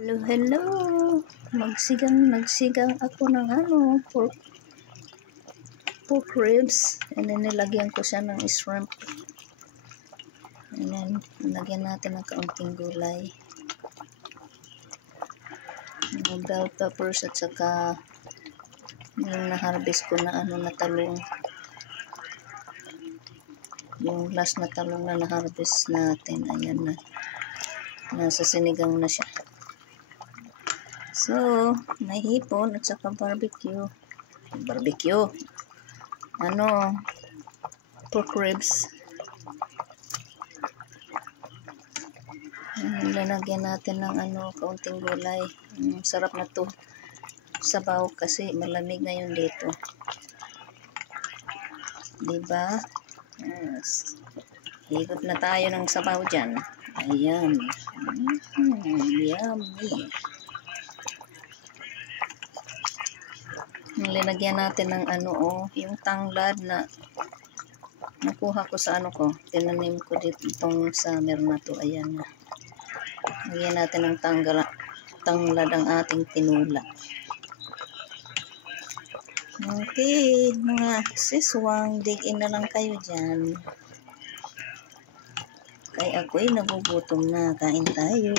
Hello, hello. Nagsigang ako ng pork ribs. And then nilagyan ko siya ng shrimp. And then nilagyan natin ng kaunting gulay. Bell peppers at saka yung na-harvest ko na na talong. Yung last na talong na na-harvest natin. Ayan na. Nasa sinigang na siya. So, may hipon at saka barbecue. Pork ribs. Lalagyan natin ng kaunting gulay. Sarap na to. Sabaw kasi malamig ngayon dito. Diba? Yes. Higop na tayo ng sabaw dyan. Ayan. Yummy. Linagyan natin ng yung tanglad na nakuha ko sa tinanim ko dito itong summer na to. Ayan na. Lagyan natin ng tanglad ang ating tinula. Okay, mga siswang, dig in na lang kayo dyan. Kaya ako'y nagugutom na. Kain tayo.